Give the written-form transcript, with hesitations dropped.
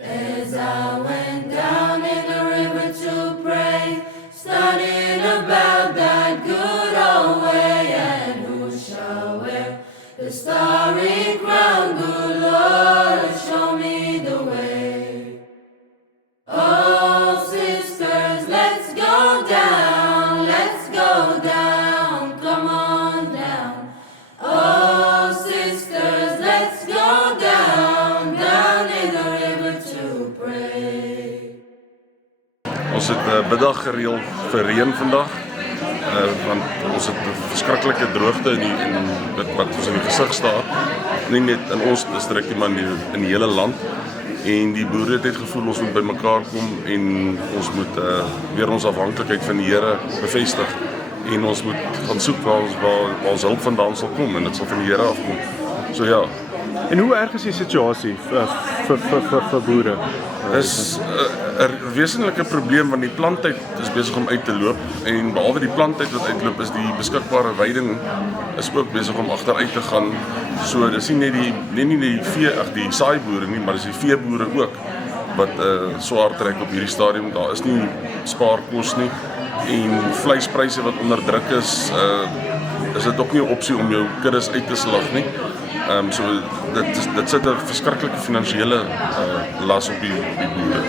As I went down in the river to pray, studying about that good old way, and who shall wear the starry crown, good Lord, show me the way. Oh, sisters, let's go down, come on down. Oh, sisters, let's go down in the river to pray. Ons het 'n middag gereël vir reën vandag, want ons het 'n verskriklike droogte in wat ons in die gesig staar. Nie net in ons distrik nie, maar in die hele land. En die boere het net gevoel ons moet bymekaar kom en ons moet weer ons afhanklikheid van die Here bevestig. En ons moet gaan soek waar ons hulp vandaan sal kom, en dit sal van die Here afkom. So ja. En hoe erg is die situasie vir boere? Is 'n wesenlike probleem, want die planttyd is besig om uit te loop, en behalwe die planttyd wat uitloop, is die beskikbare weiding is ook besig om agteruit te gaan. So dis nie net die saaiboere nie, maar dis die veeboere ook wat swaar trek op hierdie stadium. Daar is nie spaarkos nie, en vleispryse wat onder druk is dit ook nie 'n opsie om jou kuddes uit te slag nie. So dit sit 'n verskriklike finansiële las op die boere.